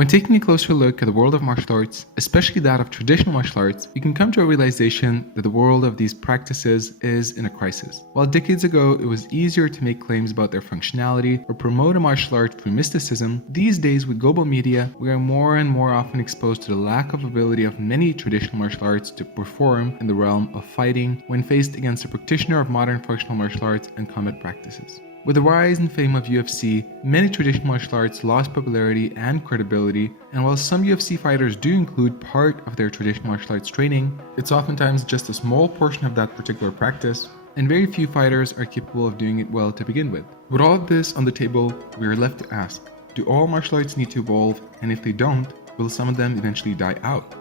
When taking a closer look at the world of martial arts, especially that of traditional martial arts, you can come to a realization that the world of these practices is in a crisis. While decades ago it was easier to make claims about their functionality or promote a martial art through mysticism, these days with global media, we are more and more often exposed to the lack of ability of many traditional martial arts to perform in the realm of fighting when faced against a practitioner of modern functional martial arts and combat practices. With the rise and fame of UFC, many traditional martial arts lost popularity and credibility, and while some UFC fighters do include part of their traditional martial arts training, it's oftentimes just a small portion of that particular practice, and very few fighters are capable of doing it well to begin with. With all of this on the table, we are left to ask, do all martial arts need to evolve, and if they don't, will some of them eventually die out?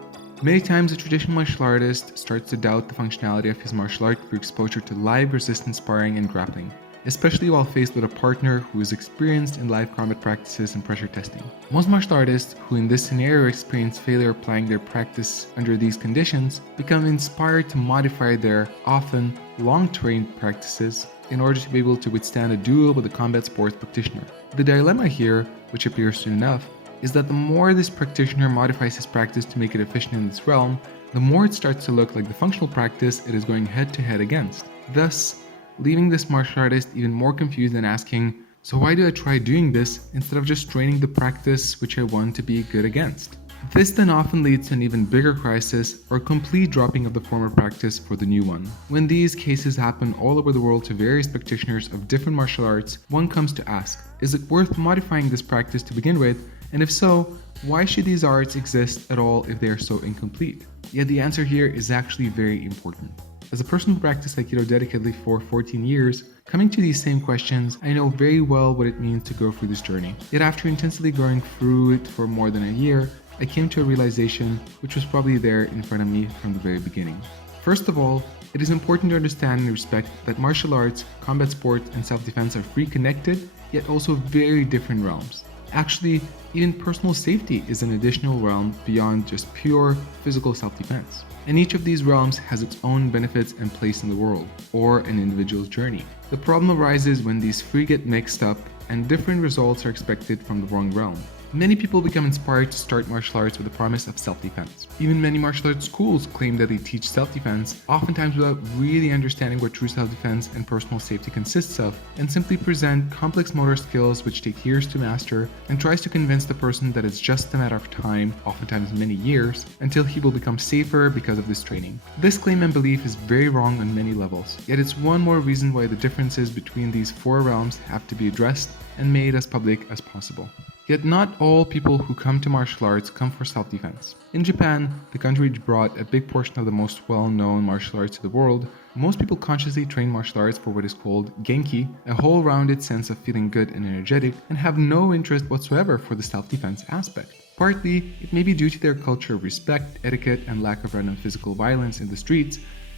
Many times a traditional martial artist starts to doubt the functionality of his martial art through exposure to live resistance sparring and grappling, especially while faced with a partner who is experienced in live combat practices and pressure testing. Most martial artists who in this scenario experience failure applying their practice under these conditions become inspired to modify their often long-trained practices in order to be able to withstand a duel with a combat sports practitioner. The dilemma here, which appears soon enough, is that the more this practitioner modifies his practice to make it efficient in this realm, the more it starts to look like the functional practice it is going head-to-head against. Thus, leaving this martial artist even more confused and asking, so why do I try doing this instead of just training the practice which I want to be good against? This then often leads to an even bigger crisis or complete dropping of the former practice for the new one. When these cases happen all over the world to various practitioners of different martial arts, one comes to ask, is it worth modifying this practice to begin with? And if so, why should these arts exist at all if they are so incomplete? Yet the answer here is actually very important. As a person who practiced Aikido dedicatedly for 14 years, coming to these same questions, I know very well what it means to go through this journey. Yet after intensely going through it for more than a year, I came to a realization which was probably there in front of me from the very beginning. First of all, it is important to understand and respect that martial arts, combat sports, and self-defense are free connected, yet also very different realms. Actually, even personal safety is an additional realm beyond just pure physical self-defense. And each of these realms has its own benefits and place in the world, or an individual's journey. The problem arises when these three get mixed up and different results are expected from the wrong realm. Many people become inspired to start martial arts with the promise of self-defense. Even many martial arts schools claim that they teach self-defense, oftentimes without really understanding what true self-defense and personal safety consists of, and simply present complex motor skills which take years to master, and tries to convince the person that it's just a matter of time, oftentimes many years, until he will become safer because of this training. This claim and belief is very wrong on many levels, yet it's one more reason why the differences between these four realms have to be addressed and made as public as possible. Yet not all people who come to martial arts come for self-defense. In Japan, the country which brought a big portion of the most well-known martial arts to the world, most people consciously train martial arts for what is called genki, a whole-rounded sense of feeling good and energetic, and have no interest whatsoever for the self-defense aspect. Partly, it may be due to their culture of respect, etiquette, and lack of random physical violence in the streets,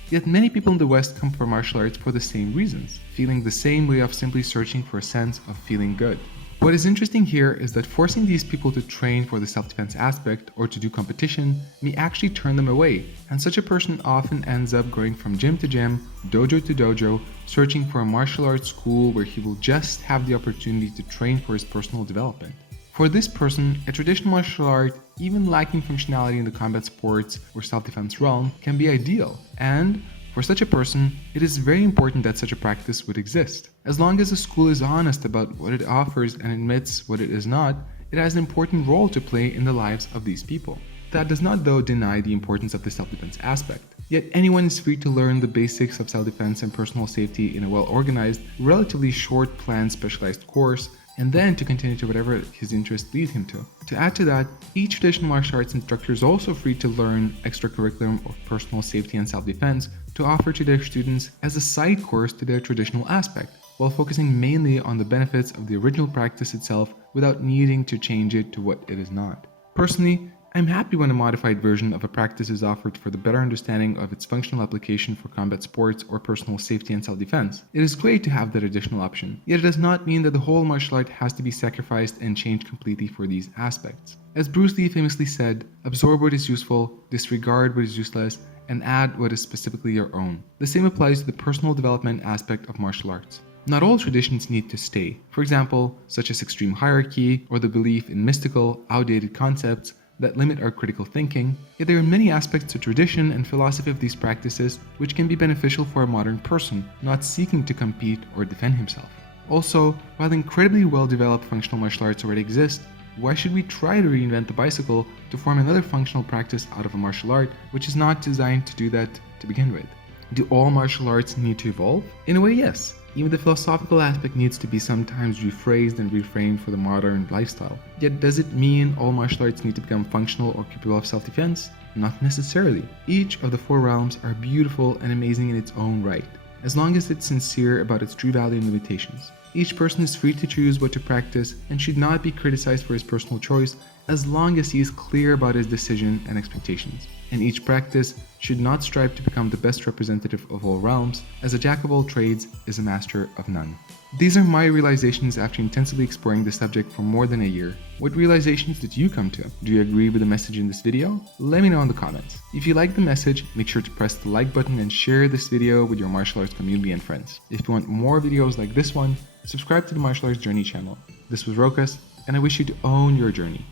yet many people in the West come for martial arts for the same reasons, feeling the same way of simply searching for a sense of feeling good. What is interesting here is that forcing these people to train for the self-defense aspect or to do competition may actually turn them away, and such a person often ends up going from gym to gym, dojo to dojo, searching for a martial arts school where he will just have the opportunity to train for his personal development. For this person, a traditional martial art, even lacking functionality in the combat sports or self-defense realm, can be ideal, and for such a person, it is very important that such a practice would exist. As long as the school is honest about what it offers and admits what it is not, it has an important role to play in the lives of these people. That does not though deny the importance of the self-defense aspect. Yet anyone is free to learn the basics of self-defense and personal safety in a well-organized, relatively short planned specialized course, and then to continue to whatever his interests lead him to. To add to that, each traditional martial arts instructor is also free to learn extracurriculum of personal safety and self-defense to offer to their students as a side course to their traditional aspect, while focusing mainly on the benefits of the original practice itself without needing to change it to what it is not. Personally, I'm happy when a modified version of a practice is offered for the better understanding of its functional application for combat sports or personal safety and self-defense. It is great to have that additional option, yet it does not mean that the whole martial art has to be sacrificed and changed completely for these aspects. As Bruce Lee famously said, absorb what is useful, disregard what is useless, and add what is specifically your own. The same applies to the personal development aspect of martial arts. Not all traditions need to stay, for example, such as extreme hierarchy or the belief in mystical, outdated concepts that limit our critical thinking, yet there are many aspects to tradition and philosophy of these practices which can be beneficial for a modern person not seeking to compete or defend himself. Also, while incredibly well-developed functional martial arts already exist, why should we try to reinvent the bicycle to form another functional practice out of a martial art which is not designed to do that to begin with? Do all martial arts need to evolve? In a way, yes. Even the philosophical aspect needs to be sometimes rephrased and reframed for the modern lifestyle. Yet does it mean all martial arts need to become functional or capable of self-defense? Not necessarily. Each of the four realms are beautiful and amazing in its own right, as long as it's sincere about its true value and limitations. Each person is free to choose what to practice and should not be criticized for his personal choice as long as he is clear about his decision and expectations. And each practice should not strive to become the best representative of all realms, as a jack of all trades is a master of none. These are my realizations after intensively exploring the subject for more than a year. What realizations did you come to? Do you agree with the message in this video? Let me know in the comments. If you like the message, make sure to press the like button and share this video with your martial arts community and friends. If you want more videos like this one, subscribe to the Martial Arts Journey channel. This was Rokas, and I wish you to own your journey.